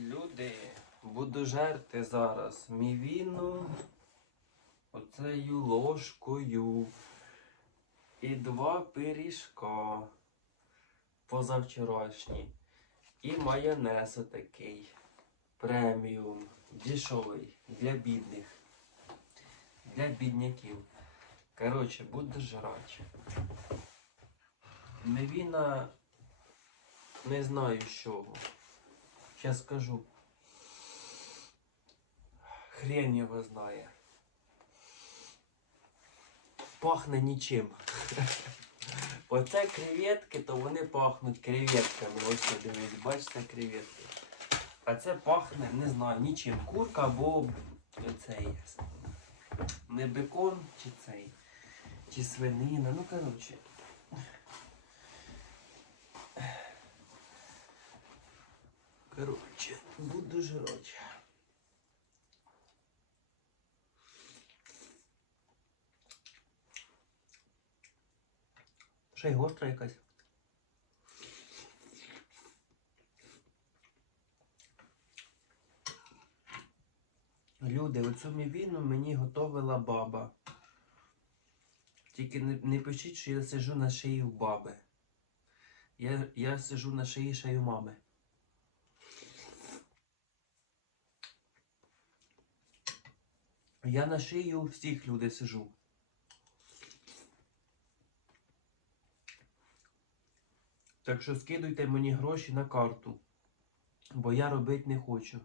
Люди, буду жерти зараз мівіну оцею ложкою і два пиріжка позавчорашні. І майонез отакий преміум, дешевий для бідних, для бідняків. Коротше, буду жрати. Мівіна не знаю з чого. Сейчас скажу. Хрен його знає. Пахне нічим. Оце креветки, то вони пахнуть креветками. Ось що дивись, бачите креветки. А це пахне, не знаю, нічим. Курка або цей. Не бекон чи цей. Чи свинина. Ну коротше. Коротше, буду жрать. Ще й гостра якась. Люди, оцю мівіну мені готовила баба. Тільки не, не пишіть, що я сижу на шиї у баби. Я, я сижу на шиї у мами. Я на шиї у всіх людей сижу. Так що скидуйте мені гроші на карту, бо я робити не хочу.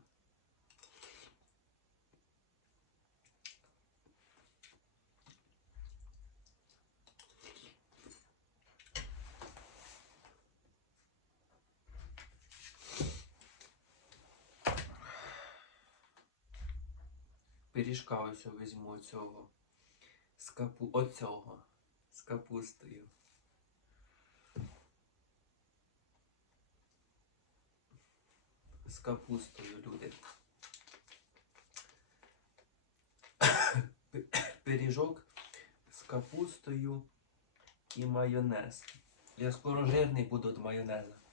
Пиріжка ось візьму оцього. З капу... Оцього. З капустою. З капустою, люди. Пиріжок з капустою і майонез. Я скоро жирний буду від майонеза.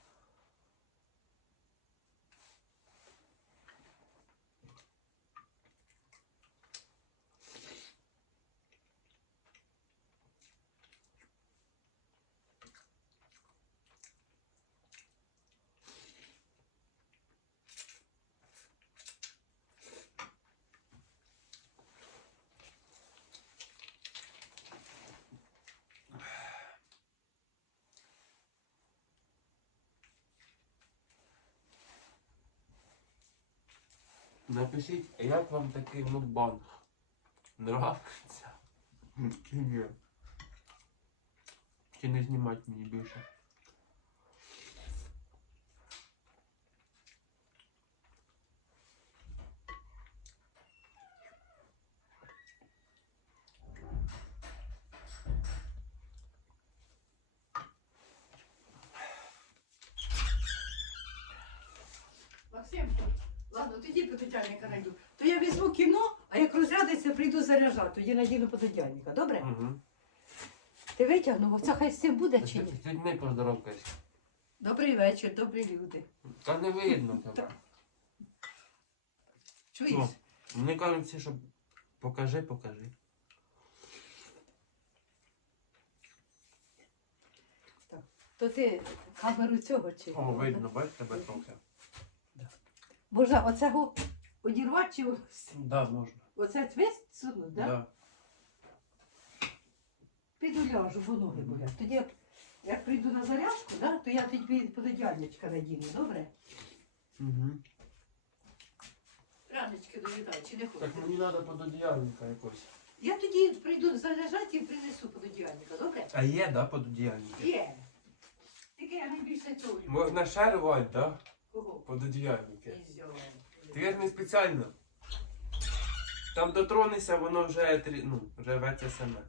Напишіть, як вам такий мукбанг? Нравиться? Чи ні? Чи не знімати мені більше? Максим, ладно, тоді пододяльника найду. То я візьму кіно, а як розрядиться, прийду заряджати, тоді надіну пододяльника, добре? Угу. Ти витягнув, оце хай з цим буде чи ні? З людьми поздоровкайся. Добрий вечір, добрі люди. Та не видно тебе. Чуєш? Ну, мені кажуть всі, що покажи, покажи. То ти камеру цього чи? О, видно, бачиш тебе трохи. Боже, оцього одірвати чи ось? Да, можна. оце твист сунуть, да? Да. Піду ляжу, бо ноги болять. Тоді як, як прийду на зарядку, да, то я тоді пододяльничка надіну, добре? Угу. Ранечки доїдай, чи не Так мені треба пододіяльника якось. Я тоді прийду заряджати і принесу пододіяльника, добре? А є, да, пододіяльники? Є. Тільки я найбільше цього люблю. Можна ще рвати, да? Пододіяльники. Ти ж не спеціально. Там дотронешся, воно вже, ну, вже рветься саме.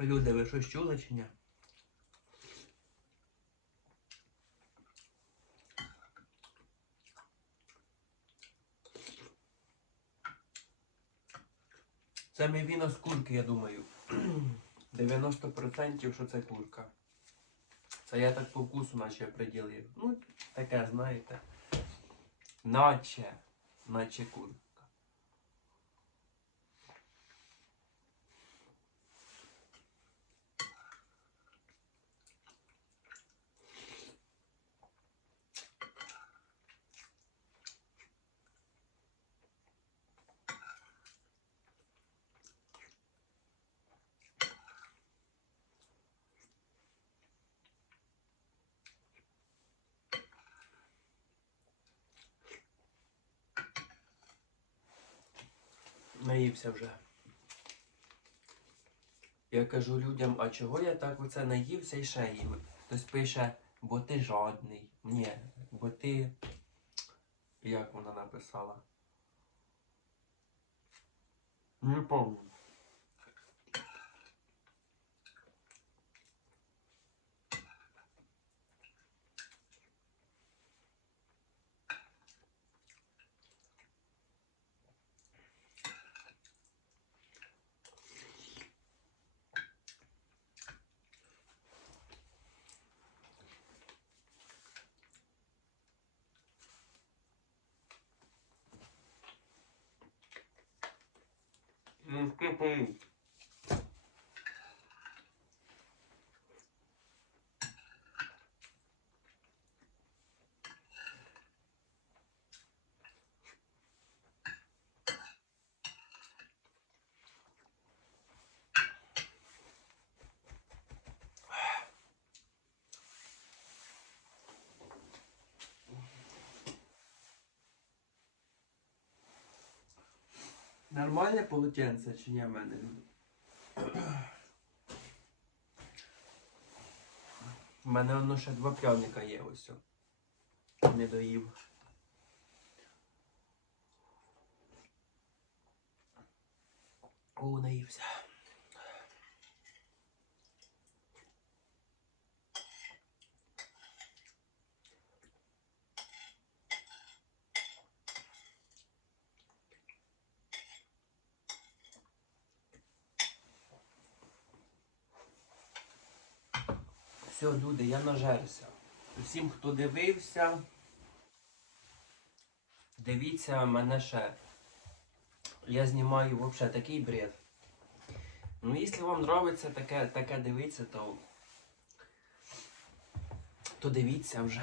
Люди, ви щось чули чи ні? Це мівіна з курки, я думаю. 90% що це курка. Це я так по вкусу наче приділив. Ну, таке, знаєте. Наче. Наче курка. Наївся вже. Я кажу людям, а чого я так оце наївся і ще їм? Хтось пише, бо ти жадний. Ні, бо ти. Як вона написала? Не Não esqueça. Нормальне полотенце чи ні в мене? У мене воно ще два пряника є ось. Не доїв. О, наївся. Все, люди, я нажерся. Усім, хто дивився, дивіться мене ще. Я знімаю взагалі такий бред. Ну, якщо вам подобається таке, таке дивитися, то, то дивіться вже.